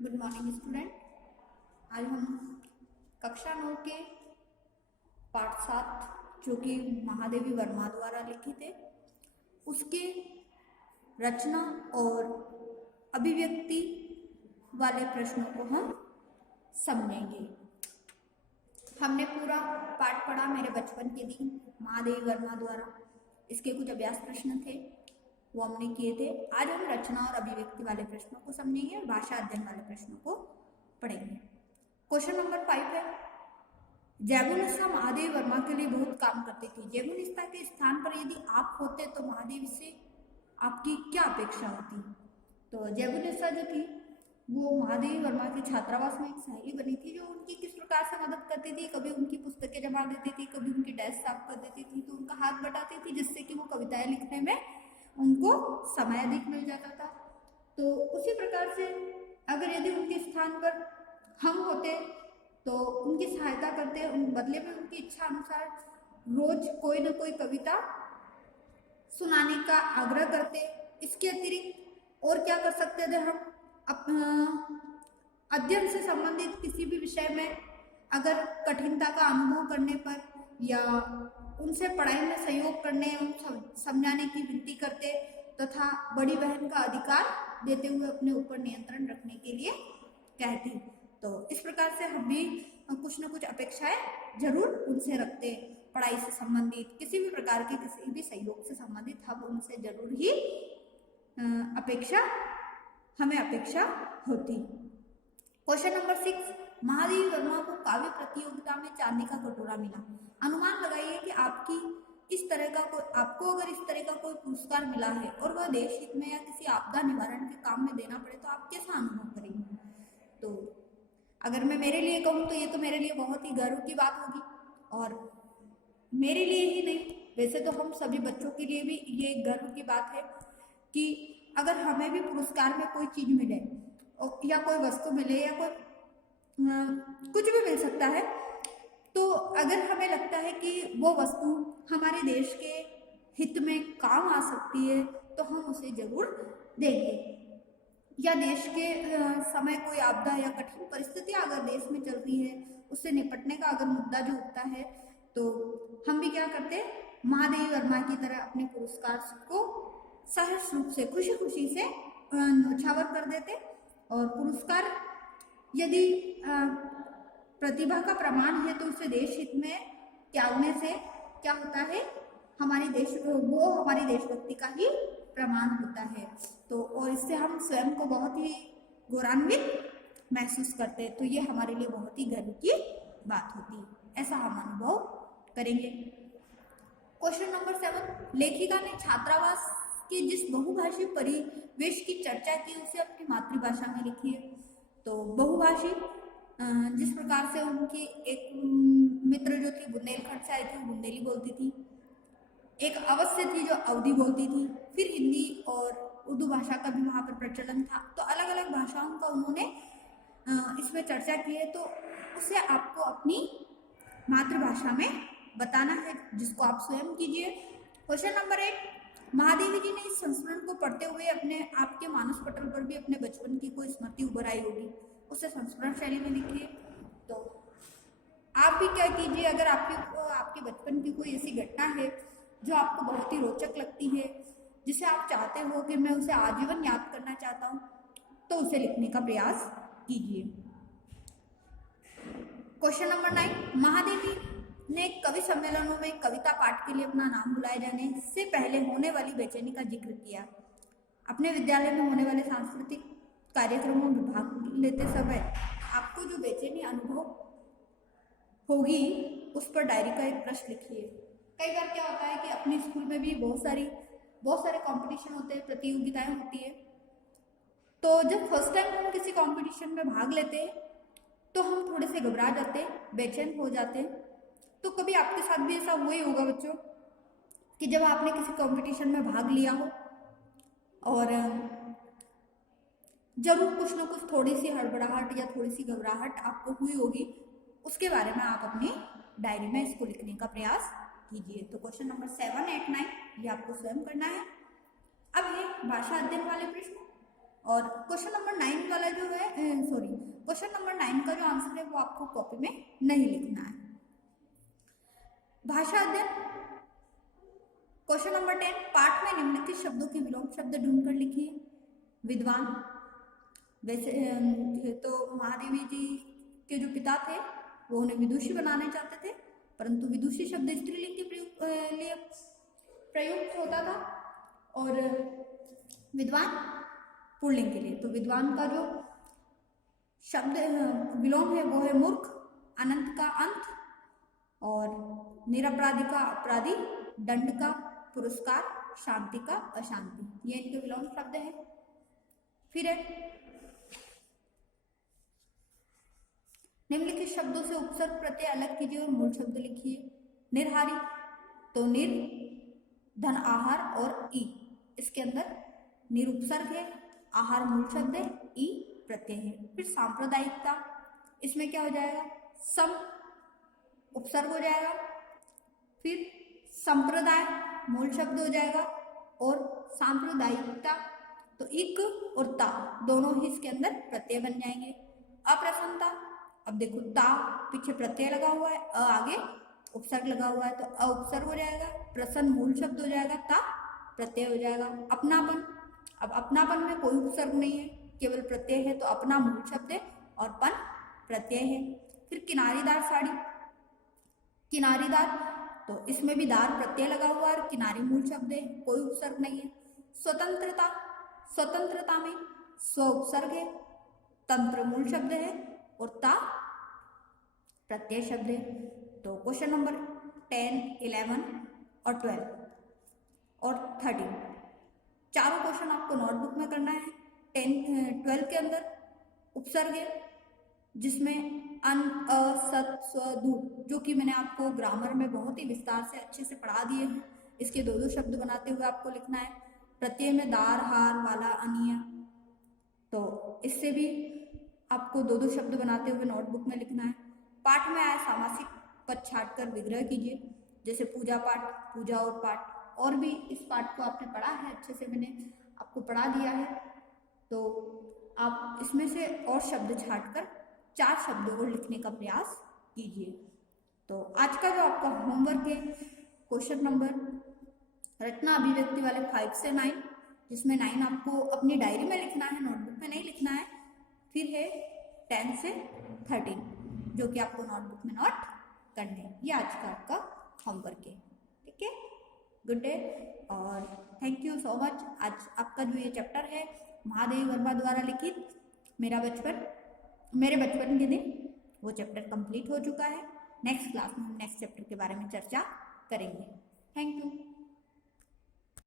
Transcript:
Good morning student. आज हम कक्षा 9 के पाठ 7 जो कि महादेवी वर्मा द्वारा लिखित है उसके रचना और अभिव्यक्ति वाले प्रश्नों को हम समझेंगे। हमने पूरा पाठ पढ़ा मेरे बचपन के दिन महादेवी वर्मा द्वारा। इसके कुछ अभ्यास प्रश्न थे वो हमने किए थे। आज हम रचना और अभिव्यक्ति वाले प्रश्नों को समझेंगे और भाषा अध्ययन वाले प्रश्नों को पढ़ेंगे। क्वेश्चन नंबर 5 है, जैबुनिस्ता महादेवी वर्मा के लिए बहुत काम करती थी। जैबुनिस्ता के स्थान पर यदि आप होते तो महादेवी से आपकी क्या अपेक्षा होती? तो जैबुनिस्ता जो थी वो महादेवी वर्मा के छात्रावास में एक सहेली बनी थी जो उनकी किस प्रकार से मदद करती थी। कभी उनकी पुस्तकें जमा देती थी, कभी उनकी डेस्क साफ कर देती थी, तो उनका हाथ बटाती थी जिससे कि वो कविताएं लिखने में उनको समय अधिक मिल जाता था। तो उसी प्रकार से अगर यदि उनके स्थान पर हम होते तो उनकी सहायता करते, उन बदले में उनकी इच्छा अनुसार रोज कोई न कोई कविता सुनाने का आग्रह करते। इसके अतिरिक्त और क्या कर सकते थे हम? अध्ययन से संबंधित किसी भी विषय में अगर कठिनता का अनुभव करने पर या उनसे पढ़ाई में सहयोग करने एवं समझाने की विनती करते तथा बड़ी बहन का अधिकार देते हुए अपने ऊपर नियंत्रण रखने के लिए कहती। तो इस प्रकार से हम भी कुछ न कुछ अपेक्षाएं जरूर उनसे रखते। पढ़ाई से संबंधित किसी भी प्रकार के किसी भी सहयोग से संबंधित हम उनसे जरूर ही हमें अपेक्षा होती। क्वेश्चन नंबर 6, महादेवी वर्मा को काव्य प्रतियोगिता में चांदी का कटोरा मिला। अनुमान लगाइए कि आपको अगर इस तरह का कोई पुरस्कार मिला है और वह देश हित में या किसी आपदा निवारण के काम में देना पड़े तो आप कैसा अनुभव करेंगे? तो अगर मैं मेरे लिए कहूँ तो ये तो मेरे लिए बहुत ही गर्व की बात होगी, और मेरे लिए ही नहीं, वैसे तो हम सभी बच्चों के लिए भी ये गर्व की बात है कि अगर हमें भी पुरस्कार में कोई चीज मिले या कोई वस्तु मिले या कोई कुछ भी मिल सकता है, तो अगर हमें लगता है कि वो वस्तु हमारे देश के हित में काम आ सकती है तो हम उसे जरूर देंगे। या देश के समय कोई आपदा या कठिन परिस्थितियां अगर देश में चल रही है उससे निपटने का अगर मुद्दा जो उठता है तो हम भी क्या करते, महादेवी वर्मा की तरह अपने पुरस्कार को सहज रूप से खुशी खुशी से न्यौछावर कर देते। और पुरस्कार यदि प्रतिभा का प्रमाण है तो उसे देश हित में त्यागने से क्या होता है, वो हमारी देशभक्ति का ही प्रमाण होता है। तो और इससे हम स्वयं को बहुत ही गौरवान्वित महसूस करते हैं, तो ये हमारे लिए बहुत ही गर्व की बात होती है, ऐसा हम अनुभव करेंगे। क्वेश्चन नंबर 7, लेखिका ने छात्रावास के जिस बहुभाषी परिवेश की चर्चा की उसे अपनी मातृभाषा में लिखी है। तो बहुभाषी जिस प्रकार से उनकी एक मित्र जो थी बुंदेलखंड से आई थी, बुंदेली बोलती थी, एक अवश्य थी जो अवधी बोलती थी, फिर हिंदी और उर्दू भाषा का भी वहाँ पर प्रचलन था। तो अलग अलग भाषाओं का उन्होंने इसमें चर्चा की है, तो उसे आपको अपनी मातृभाषा में बताना है, जिसको आप स्वयं कीजिए। क्वेश्चन नंबर 8, महादेवी जी ने इस संस्मरण को पढ़ते हुए अपने आपके मानस पटल पर भी अपने बचपन की कोई स्मृति उभर आई होगी, उसे संस्मरण शैली में लिखिए। तो आप भी क्या कीजिए, अगर आपके बचपन की कोई ऐसी घटना है जो आपको बहुत ही रोचक लगती है, जिसे आप चाहते हो कि मैं उसे आजीवन याद करना चाहता हूँ, तो उसे लिखने का प्रयास कीजिए। क्वेश्चन नंबर 9, महादेवी ने कवि सम्मेलनों में कविता पाठ के लिए अपना नाम बुलाए जाने से पहले होने वाली बेचैनी का जिक्र किया। अपने विद्यालय में होने वाले सांस्कृतिक कार्यक्रमों में भाग लेते समय आपको जो बेचैनी अनुभव होगी उस पर डायरी का एक पृष्ठ लिखिए। कई बार क्या होता है कि अपने स्कूल में भी बहुत सारे कंपटीशन होते हैं, प्रतियोगिताएं होती है, तो जब फर्स्ट टाइम हम किसी कंपटीशन में भाग लेते हैं तो हम थोड़े से घबरा जाते, बेचैन हो जाते। तो कभी आपके साथ भी ऐसा हुआ ही होगा बच्चों कि जब आपने किसी कंपटीशन में भाग लिया हो और जरूर कुछ ना कुछ थोड़ी सी हड़बड़ाहट या थोड़ी सी घबराहट आपको हुई होगी, उसके बारे में आप अपनी डायरी में इसको लिखने का प्रयास कीजिए। तो क्वेश्चन नंबर 7, 8, 9 ये आपको स्वयं करना है। अब ये भाषा अध्ययन वाले प्रश्न। और क्वेश्चन नंबर 9 वाला जो है क्वेश्चन नंबर 9 का जो आंसर है वो आपको कॉपी में नहीं लिखना है। भाषा अध्ययन क्वेश्चन नंबर 10, पाठ में निम्नलिखित शब्दों के विलोम शब्द ढूंढकर लिखिए। विद्वान, वैसे तो महादेवी जी के जो पिता थे वो उन्हें विदुषी बनाना चाहते थे, परंतु विदुषी शब्द स्त्रीलिंग के लिए प्रयुक्त होता था और विद्वान पुल्लिंग के लिए। तो विद्वान का जो शब्द विलोम है वो है मूर्ख, अनंत का अंत, और निरपराधी का अपराधी, दंड का पुरस्कार, शांति का अशांति, ये इनके विलोम शब्द है। फिर है निम्नलिखित शब्दों से उपसर्ग प्रत्यय अलग कीजिए और मूल शब्द लिखिए। निर्हारी, तो निर धन आहार और ई, इसके अंदर निर उपसर्ग है, आहार मूल शब्द है, ई प्रत्यय है। फिर सांप्रदायिकता, इसमें क्या हो जाएगा, सम उपसर्ग हो जाएगा, फिर संप्रदाय मूल शब्द हो जाएगा, और सांप्रदायिकता तो इक और ता दोनों ही इसके अंदर प्रत्यय बन जाएंगे। अप्रसन्नता, अब देखो ता पीछे प्रत्यय लगा हुआ है, अ आगे उपसर्ग लगा हुआ है, तो अ उपसर्ग हो जाएगा, प्रसन्न मूल शब्द हो जाएगा, ता प्रत्यय हो जाएगा। अपनापन, अब अपनापन में कोई उपसर्ग नहीं है, केवल प्रत्यय है, तो अपना मूल शब्द है और पन प्रत्यय है। फिर किनारीदार साड़ी, किनारीदार तो इसमें भी दार प्रत्यय लगा हुआ है और किनारी मूल शब्द है, कोई उपसर्ग नहीं है। स्वतंत्रता, स्वतंत्रता में स्व उपसर्ग है, तंत्र मूल शब्द है और ता प्रत्यय शब्द है। तो क्वेश्चन नंबर 10, 11 और 12 और 13 चारों क्वेश्चन आपको नोटबुक में करना है। 12 के अंदर उपसर्ग है जिसमें अन, अ, सत, स्व, धु, जो कि मैंने आपको ग्रामर में बहुत ही विस्तार से अच्छे से पढ़ा दिए हैं। इसके दो शब्द बनाते हुए आपको लिखना है। प्रत्यय में दार, हार, वाला, अनिया, तो इससे भी आपको दो शब्द बनाते हुए नोटबुक में लिखना है। पाठ में आए समासिक पद छाटकर विग्रह कीजिए, जैसे पूजा पाठ, पूजा और पाठ, और भी इस पाठ को आपने पढ़ा है अच्छे से, मैंने आपको पढ़ा दिया है, तो आप इसमें से और शब्द छाटकर 4 शब्दों को लिखने का प्रयास कीजिए। तो आज का जो आपका होमवर्क है, क्वेश्चन नंबर रचना अभिव्यक्ति वाले 5 से 9, जिसमें 9 आपको अपनी डायरी में लिखना है, नोटबुक में नहीं लिखना है। फिर है 10 से 13 जो कि आपको नोटबुक में नोट करने हैं। ये आज का आपका होमवर्क है, ठीक है। गुड डे और थैंक यू सो मच। आज आपका जो ये चैप्टर है महादेवी वर्मा द्वारा लिखित मेरे बचपन के दिन, वो चैप्टर कंप्लीट हो चुका है। नेक्स्ट क्लास में हम नेक्स्ट चैप्टर के बारे में चर्चा करेंगे। Thank you.